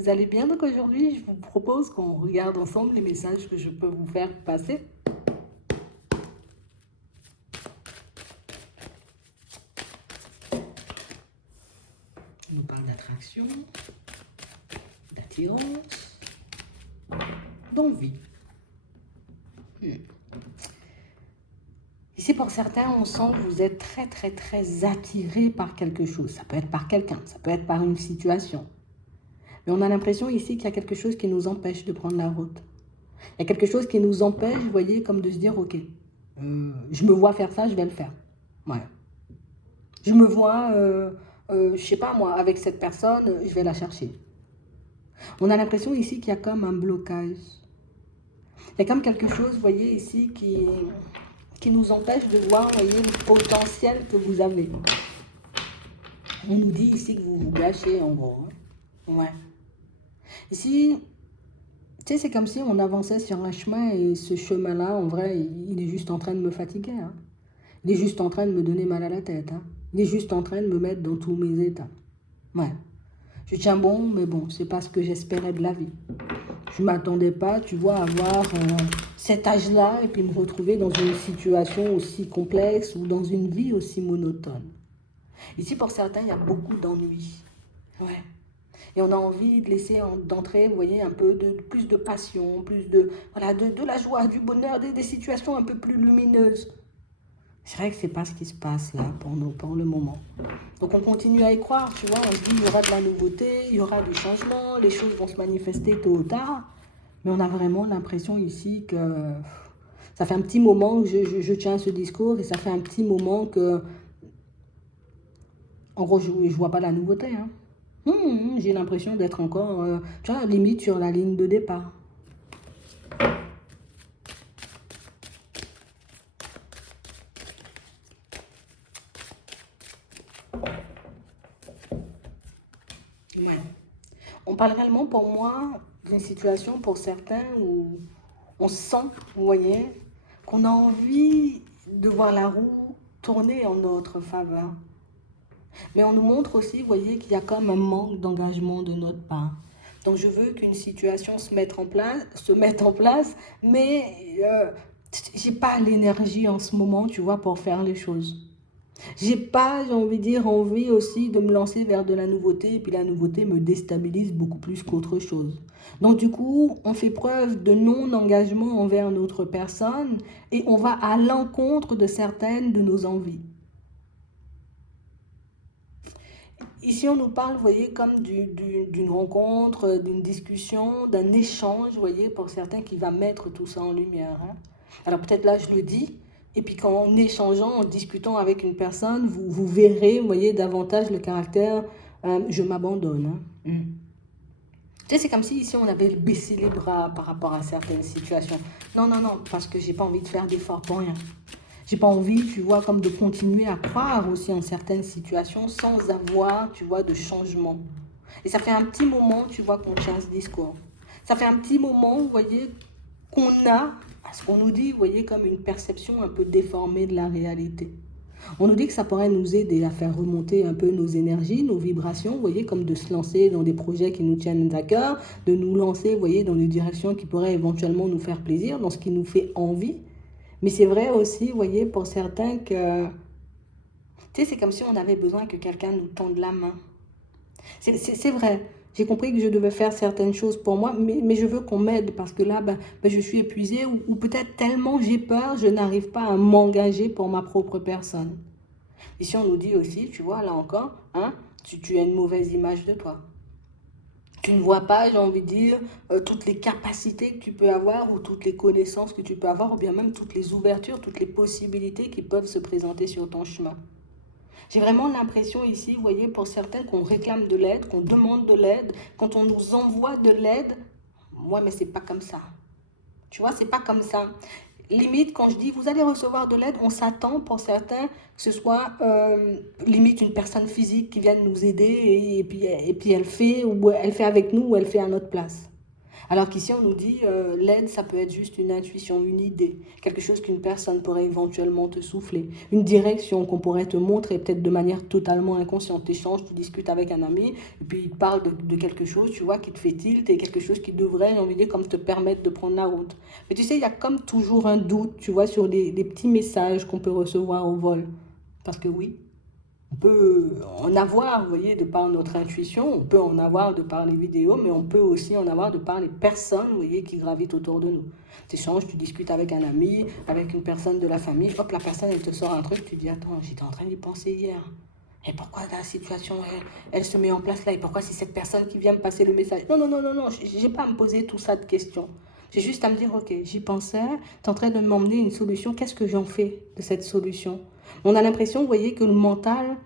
vous allez bien. Donc aujourd'hui, je vous propose qu'on regarde ensemble les messages que je peux vous faire passer. On nous parle d'attraction, d'attirance, d'envie. Ici, pour certains, on sent que vous êtes très attiré par quelque chose. Ça peut être par quelqu'un, ça peut être par une situation. Mais on a l'impression ici qu'il y a quelque chose qui nous empêche de prendre la route. Il y a quelque chose qui nous empêche, vous voyez, comme de se dire, ok, je me vois faire ça, je vais le faire. Ouais. Je me vois, je sais pas moi, avec cette personne, je vais la chercher. On a l'impression ici qu'il y a comme un blocage. Il y a comme quelque chose, vous voyez, ici, qui nous empêche de voir, vous voyez, le potentiel que vous avez. On nous dit ici que vous vous gâchez, en gros. Hein. Ouais. Ici, tu sais, c'est comme si on avançait sur un chemin et ce chemin-là, en vrai, il est juste en train de me fatiguer. Hein. Il est juste en train de me donner mal à la tête. Hein. Il est juste en train de me mettre dans tous mes états. Ouais. Je tiens bon, mais bon, c'est pas ce que j'espérais de la vie. Je ne m'attendais pas, tu vois, à avoir cet âge-là et puis me retrouver dans une situation aussi complexe ou dans une vie aussi monotone. Ici, pour certains, il y a beaucoup d'ennuis. Ouais. Et on a envie de laisser d'entrer, vous voyez, un peu de plus de passion, plus de, voilà, de la joie, du bonheur, des situations un peu plus lumineuses. C'est vrai que c'est pas ce qui se passe là pour nous, pour le moment. Donc on continue à y croire, tu vois, on se dit il y aura de la nouveauté, il y aura du changement, les choses vont se manifester tôt ou tard. Mais on a vraiment l'impression ici que ça fait un petit moment que je tiens ce discours et ça fait un petit moment que, en gros, je ne vois pas la nouveauté. Hein. J'ai l'impression d'être encore, tu vois, limite sur la ligne de départ. Ouais. On parle réellement pour moi d'une situation pour certains où on sent, vous voyez, qu'on a envie de voir la roue tourner en notre faveur. Mais on nous montre aussi, vous voyez, qu'il y a comme un manque d'engagement de notre part. Donc je veux qu'une situation se mette en place, mais j'ai pas l'énergie en ce moment, tu vois, pour faire les choses. J'ai pas, j'ai envie de dire, envie aussi de me lancer vers de la nouveauté, et puis la nouveauté me déstabilise beaucoup plus qu'autre chose. Donc du coup, on fait preuve de non-engagement envers notre personne et on va à l'encontre de certaines de nos envies. Ici, on nous parle, vous voyez, comme d'une rencontre, d'une discussion, d'un échange, vous voyez, pour certains qui va mettre tout ça en lumière. Hein. Alors peut-être là, je le dis, et puis qu'en échangeant, en discutant avec une personne, vous verrez, vous voyez, davantage le caractère je m'abandonne. Hein. Tu sais, c'est comme si ici, on avait baissé les bras par rapport à certaines situations. Non, non, non, parce que j'ai pas envie de faire d'efforts pour rien. J'ai pas envie, tu vois, comme de continuer à croire aussi en certaines situations sans avoir, tu vois, de changement. Et ça fait un petit moment, tu vois, qu'on tient ce discours. Ça fait un petit moment, vous voyez, qu'on a, à ce qu'on nous dit, vous voyez, comme une perception un peu déformée de la réalité. On nous dit que ça pourrait nous aider à faire remonter un peu nos énergies, nos vibrations, vous voyez, comme de se lancer dans des projets qui nous tiennent à cœur, de nous lancer, vous voyez, dans des directions qui pourraient éventuellement nous faire plaisir, dans ce qui nous fait envie. Mais c'est vrai aussi, vous voyez, pour certains que, tu sais, c'est comme si on avait besoin que quelqu'un nous tende la main. C'est vrai. J'ai compris que je devais faire certaines choses pour moi, mais je veux qu'on m'aide parce que là, je suis épuisée ou peut-être tellement j'ai peur, je n'arrive pas à m'engager pour ma propre personne. Ici, on nous dit aussi, tu vois, là encore, hein, tu as une mauvaise image de toi. Tu ne vois pas, j'ai envie de dire, toutes les capacités que tu peux avoir ou toutes les connaissances que tu peux avoir ou bien même toutes les ouvertures, toutes les possibilités qui peuvent se présenter sur ton chemin. J'ai vraiment l'impression ici, vous voyez, pour certains qu'on réclame de l'aide, qu'on demande de l'aide, quand on nous envoie de l'aide, ouais, mais c'est pas comme ça. Tu vois, c'est pas comme ça. Limite, quand je dis vous allez recevoir de l'aide, on s'attend pour certains que ce soit limite une personne physique qui vienne nous aider et puis elle fait, ou elle fait avec nous ou elle fait à notre place. Alors qu'ici, on nous dit, l'aide, ça peut être juste une intuition, une idée, quelque chose qu'une personne pourrait éventuellement te souffler, une direction qu'on pourrait te montrer, peut-être de manière totalement inconsciente. Tu échanges, tu discutes avec un ami, et puis il te parle de quelque chose, tu vois, qui te fait tilt, et quelque chose qui devrait, j'ai envie de dire, comme te permettre de prendre la route. Mais tu sais, il y a comme toujours un doute, tu vois, sur des petits messages qu'on peut recevoir au vol. Parce que oui, on peut en avoir, vous voyez, de par notre intuition, on peut en avoir de par les vidéos, mais on peut aussi en avoir de par les personnes, vous voyez, qui gravitent autour de nous. Tu échanges, tu discutes avec un ami, avec une personne de la famille, hop, la personne, elle te sort un truc, tu dis, attends, j'étais en train d'y penser hier. Et pourquoi la situation, elle se met en place là? Et pourquoi c'est cette personne qui vient me passer le message? Non, non, non, non, non, j'ai pas à me poser tout ça de questions. J'ai juste à me dire, ok, j'y pensais, tu es en train de m'emmener une solution, qu'est-ce que j'en fais de cette solution? On a l'impression, vous voyez, que le mental,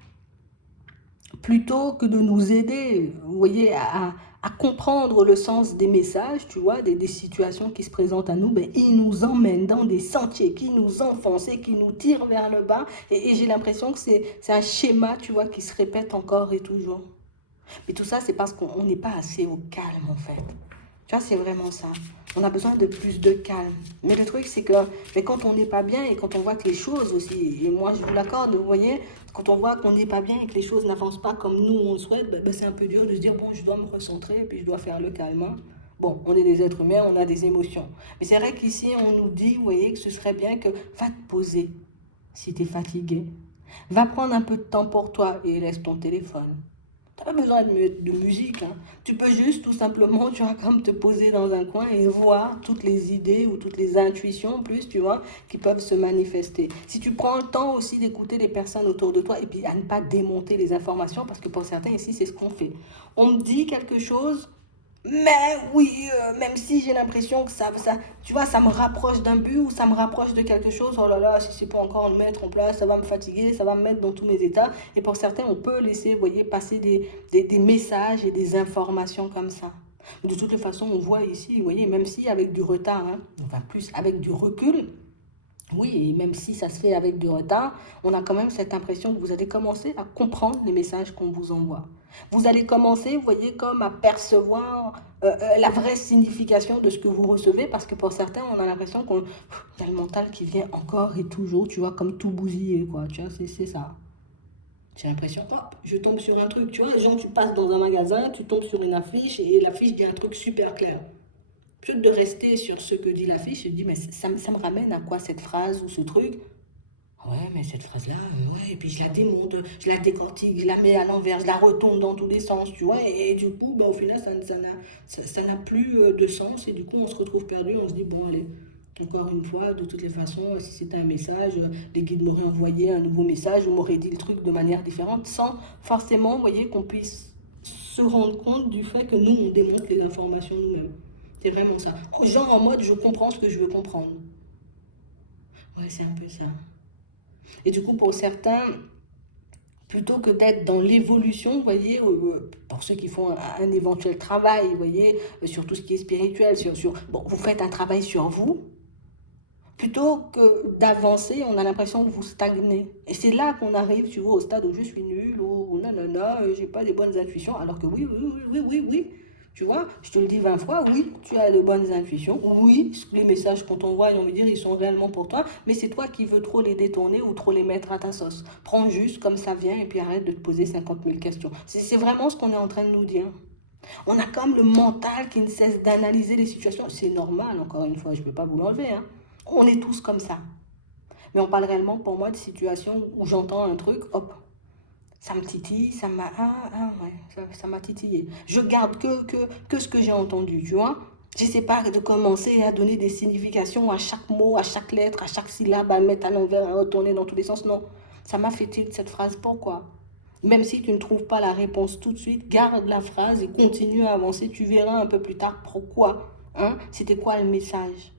plutôt que de nous aider, vous voyez, à comprendre le sens des messages, tu vois, des situations qui se présentent à nous, ben, il nous emmène dans des sentiers qui nous enfoncent et qui nous tirent vers le bas. Et j'ai l'impression que c'est un schéma, tu vois, qui se répète encore et toujours. Mais tout ça, c'est parce qu'on n'est pas assez au calme, en fait. Tu vois, c'est vraiment ça. On a besoin de plus de calme. Mais le truc, c'est que mais quand on n'est pas bien et quand on voit que les choses aussi, et moi je vous l'accorde, vous voyez, quand on voit qu'on n'est pas bien et que les choses n'avancent pas comme nous on le souhaite, c'est un peu dur de se dire, bon, je dois me recentrer et puis je dois faire le calme. Bon, on est des êtres humains, on a des émotions. Mais c'est vrai qu'ici, on nous dit, vous voyez, que ce serait bien que va te poser si tu es fatigué. Va prendre un peu de temps pour toi et laisse ton téléphone. Tu n'as pas besoin de musique. Hein. Tu peux juste tout simplement, tu vas comme te poser dans un coin et voir toutes les idées ou toutes les intuitions, en plus, tu vois, qui peuvent se manifester. Si tu prends le temps aussi d'écouter les personnes autour de toi et puis à ne pas démonter les informations, parce que pour certains ici, c'est ce qu'on fait. On me dit quelque chose, mais oui, même si j'ai l'impression que tu vois, ça me rapproche d'un but ou ça me rapproche de quelque chose, oh là là, si c'est pas encore le mettre en place, ça va me fatiguer, ça va me mettre dans tous mes états. Et pour certains, on peut laisser, vous voyez, passer des messages et des informations comme ça. De toutes les façons, on voit ici, vous voyez, même si avec du retard, hein, enfin plus avec du recul, oui, et même si ça se fait avec du retard, on a quand même cette impression que vous allez commencer à comprendre les messages qu'on vous envoie. Vous allez commencer, vous voyez, comme à percevoir la vraie signification de ce que vous recevez, parce que pour certains, on a l'impression qu'il y a le mental qui vient encore et toujours, tu vois, comme tout bousillé, quoi, tu vois, c'est ça. J'ai l'impression, hop, je tombe sur un truc, tu vois, genre tu passes dans un magasin, tu tombes sur une affiche, et l'affiche dit un truc super clair. Plutôt que de rester sur ce que dit l'affiche, je dis, mais ça me ramène à quoi cette phrase ou ce truc? Ouais, mais cette phrase-là, ouais, et puis je la démonte, je la décortique, je la mets à l'envers, je la retourne dans tous les sens, tu vois, et du coup, au final, ça n'a plus de sens, et du coup, on se retrouve perdu, on se dit, bon, allez, encore une fois, de toutes les façons, si c'était un message, les guides m'auraient envoyé un nouveau message, ou m'auraient dit le truc de manière différente, sans forcément, vous voyez, qu'on puisse se rendre compte du fait que nous, on démonte les informations nous-mêmes. C'est vraiment ça. Genre en mode, je comprends ce que je veux comprendre. Ouais, c'est un peu ça. Et du coup, pour certains, plutôt que d'être dans l'évolution, vous voyez, pour ceux qui font un éventuel travail, vous voyez, sur tout ce qui est spirituel, bon, vous faites un travail sur vous, plutôt que d'avancer, on a l'impression que vous stagnez. Et c'est là qu'on arrive, tu vois, au stade où je suis nul, ou nanana, j'ai pas des bonnes intuitions, alors que oui, oui, oui, oui, oui, oui. Tu vois, je te le dis 20 fois, oui, tu as de bonnes intuitions, oui, les messages qu'on t'envoie, on veut dire, ils sont réellement pour toi, mais c'est toi qui veux trop les détourner ou trop les mettre à ta sauce. Prends juste comme ça vient et puis arrête de te poser 50 000 questions. C'est vraiment ce qu'on est en train de nous dire. On a comme le mental qui ne cesse d'analyser les situations. C'est normal, encore une fois, je ne peux pas vous l'enlever. Hein. On est tous comme ça. Mais on parle réellement pour moi de situations où j'entends un truc, hop, ça me titille, ouais, ça m'a titillé. Je garde que ce que j'ai entendu, tu vois. J'essaie pas de commencer à donner des significations à chaque mot, à chaque lettre, à chaque syllabe, à mettre à l'envers, à retourner dans tous les sens. Non, ça m'a fait tilt cette phrase. Pourquoi? Même si tu ne trouves pas la réponse tout de suite, garde la phrase et continue à avancer. Tu verras un peu plus tard pourquoi. Hein? C'était quoi le message?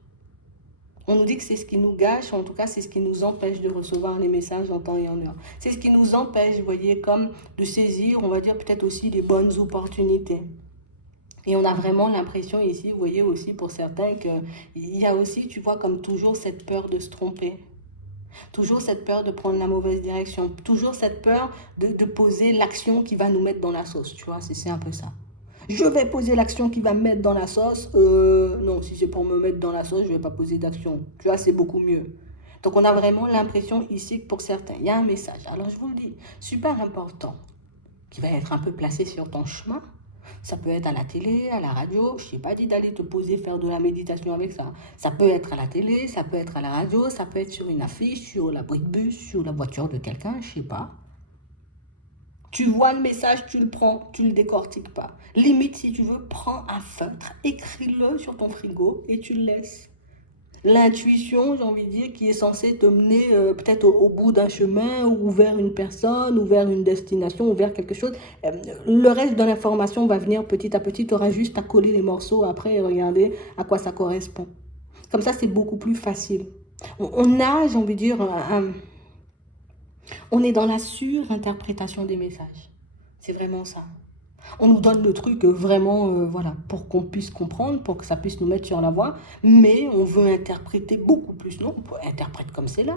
On nous dit que c'est ce qui nous gâche, ou en tout cas c'est ce qui nous empêche de recevoir les messages en temps et en heure. C'est ce qui nous empêche, vous voyez, comme de saisir, on va dire peut-être aussi les bonnes opportunités. Et on a vraiment l'impression ici, vous voyez aussi pour certains, qu'il y a aussi, tu vois, comme toujours cette peur de se tromper. Toujours cette peur de prendre la mauvaise direction. Toujours cette peur de poser l'action qui va nous mettre dans la sauce, tu vois, c'est un peu ça. Je vais poser l'action qui va me mettre dans la sauce. Non, si c'est pour me mettre dans la sauce, je ne vais pas poser d'action. Tu vois, c'est beaucoup mieux. Donc, on a vraiment l'impression ici que pour certains, il y a un message. Alors, je vous le dis, super important, qui va être un peu placé sur ton chemin. Ça peut être à la télé, à la radio. Je t'ai pas dit d'aller te poser, faire de la méditation avec ça. Ça peut être à la télé, ça peut être à la radio, ça peut être sur une affiche, sur la brique bus, sur la voiture de quelqu'un, je sais pas. Tu vois le message, tu le prends, tu le décortiques pas. Limite, si tu veux, prends un feutre, écris-le sur ton frigo et tu le laisses. L'intuition, j'ai envie de dire, qui est censée te mener peut-être au bout d'un chemin ou vers une personne ou vers une destination ou vers quelque chose. Le reste de l'information va venir petit à petit. Tu auras juste à coller les morceaux après et regarder à quoi ça correspond. Comme ça, c'est beaucoup plus facile. On a, j'ai envie de dire, on est dans la surinterprétation des messages. C'est vraiment ça. On nous donne le truc vraiment, voilà, pour qu'on puisse comprendre, pour que ça puisse nous mettre sur la voie, mais on veut interpréter beaucoup plus. Non, on interprète comme c'est là.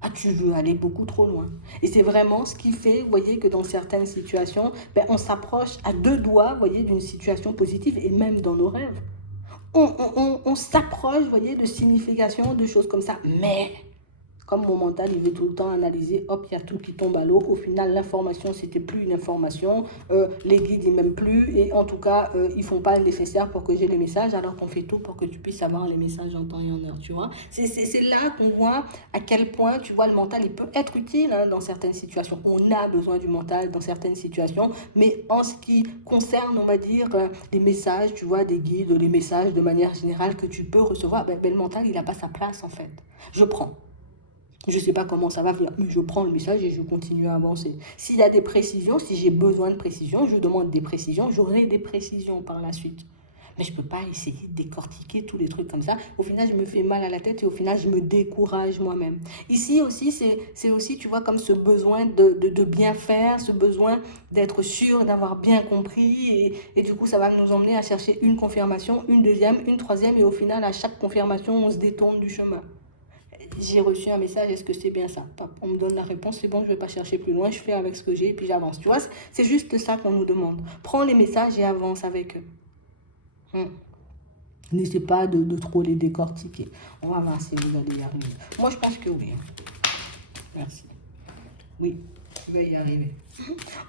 Ah, tu veux aller beaucoup trop loin. Et c'est vraiment ce qui fait, vous voyez, que dans certaines situations, ben, on s'approche à deux doigts, vous voyez, d'une situation positive, et même dans nos rêves. On s'approche, vous voyez, de significations, de choses comme ça, mais comme mon mental, il veut tout le temps analyser, hop, il y a tout qui tombe à l'eau. Au final, l'information, c'était plus une information. Les guides, ils m'aiment plus. Et en tout cas, ils font pas le nécessaire pour que j'ai les messages, alors qu'on fait tout pour que tu puisses avoir les messages en temps et en heure, tu vois. C'est là qu'on voit à quel point, tu vois, le mental, il peut être utile hein, dans certaines situations. On a besoin du mental dans certaines situations. Mais en ce qui concerne, on va dire, les messages, tu vois, des guides, les messages de manière générale que tu peux recevoir, ben, le mental, il n'a pas sa place, en fait. Je prends. Je ne sais pas comment ça va venir, mais je prends le message et je continue à avancer. S'il y a des précisions, si j'ai besoin de précisions, je demande des précisions, j'aurai des précisions par la suite. Mais je ne peux pas essayer de décortiquer tous les trucs comme ça. Au final, je me fais mal à la tête et au final, je me décourage moi-même. Ici aussi, c'est aussi, tu vois, comme ce besoin de bien faire, ce besoin d'être sûr, d'avoir bien compris. Et du coup, ça va nous emmener à chercher une confirmation, une deuxième, une troisième. Et au final, à chaque confirmation, on se détourne du chemin. J'ai reçu un message, est-ce que c'est bien ça? On me donne la réponse, c'est bon, je ne vais pas chercher plus loin, je fais avec ce que j'ai et puis j'avance. Tu vois, c'est juste ça qu'on nous demande. Prends les messages et avance avec eux. N'essaie pas de trop les décortiquer. On va voir si vous allez y arriver. Moi, je pense que oui. Merci. Oui, tu vas y arriver.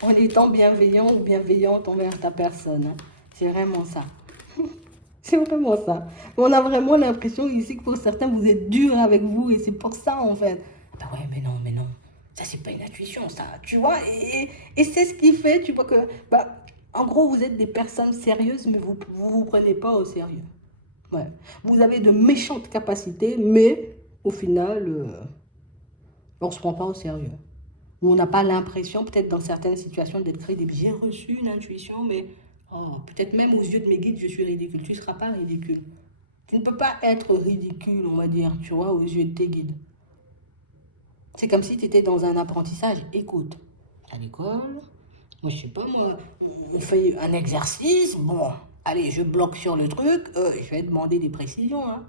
En étant bienveillant ou bienveillante envers ta personne. Hein. C'est vraiment ça. C'est vraiment ça. On a vraiment l'impression ici que pour certains, vous êtes dur avec vous et c'est pour ça en fait. Ah bah ouais, mais non. Ça, c'est pas une intuition, ça. Tu vois, et c'est ce qui fait, tu vois que, bah, en gros, vous êtes des personnes sérieuses, mais vous prenez pas au sérieux. Ouais. Vous avez de méchantes capacités, mais au final, on se prend pas au sérieux. Ou on n'a pas l'impression, peut-être dans certaines situations, d'être crédible. J'ai reçu une intuition, mais oh, peut-être même aux yeux de mes guides, je suis ridicule. Tu ne seras pas ridicule. Tu ne peux pas être ridicule, on va dire, tu vois, aux yeux de tes guides. C'est comme si tu étais dans un apprentissage. Écoute, à l'école, moi, je sais pas, moi, on fait un exercice, bon, allez, je bloque sur le truc, je vais demander des précisions, hein.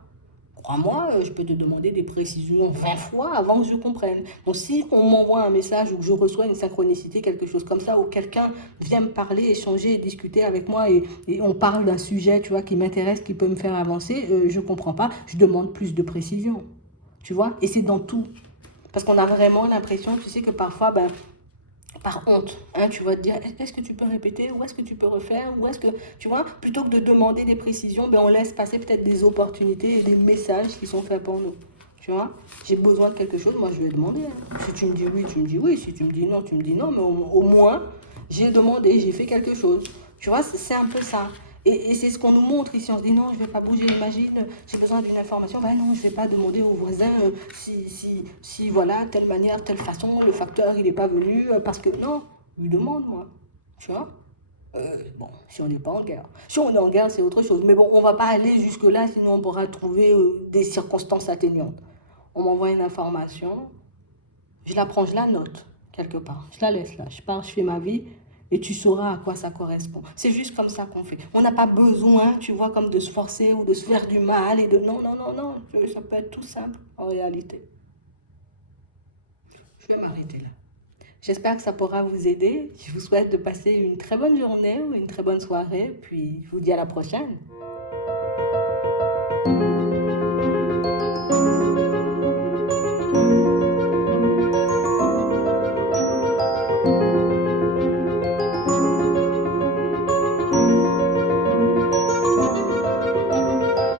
Crois-moi, je peux te demander des précisions 20 fois avant que je comprenne. Donc si on m'envoie un message ou que je reçois une synchronicité, quelque chose comme ça, ou quelqu'un vient me parler, échanger, discuter avec moi et on parle d'un sujet, tu vois, qui m'intéresse, qui peut me faire avancer, je ne comprends pas, je demande plus de précision. Tu vois? Et c'est dans tout. Parce qu'on a vraiment l'impression, tu sais, que parfois, ben, par honte, hein, tu vas te dire, est-ce que tu peux répéter, ou est-ce que tu peux refaire, ou est-ce que, tu vois, plutôt que de demander des précisions, ben on laisse passer peut-être des opportunités et des messages qui sont faits pour nous. Tu vois, j'ai besoin de quelque chose, moi je vais demander. Hein. Si tu me dis oui, tu me dis oui. Si tu me dis non, tu me dis non. Mais au moins, j'ai demandé, j'ai fait quelque chose. Tu vois, c'est un peu ça. Et c'est ce qu'on nous montre ici. On se dit non, je ne vais pas bouger. Imagine, j'ai besoin d'une information. Ben non, je ne vais pas demander au voisin si voilà, telle manière, telle façon, le facteur, il n'est pas venu. Parce que non, lui demande, moi. Tu vois bon, si on n'est pas en guerre. Si on est en guerre, c'est autre chose. Mais bon, on ne va pas aller jusque-là, sinon on pourra trouver des circonstances atténuantes. On m'envoie une information, je la prends, je la note quelque part. Je la laisse là, je pars, je fais ma vie et tu sauras à quoi ça correspond. C'est juste comme ça qu'on fait. On n'a pas besoin, tu vois, comme de se forcer ou de se faire du mal et de... Non. Ça peut être tout simple en réalité. Je vais m'arrêter là. J'espère que ça pourra vous aider. Je vous souhaite de passer une très bonne journée ou une très bonne soirée, puis je vous dis à la prochaine.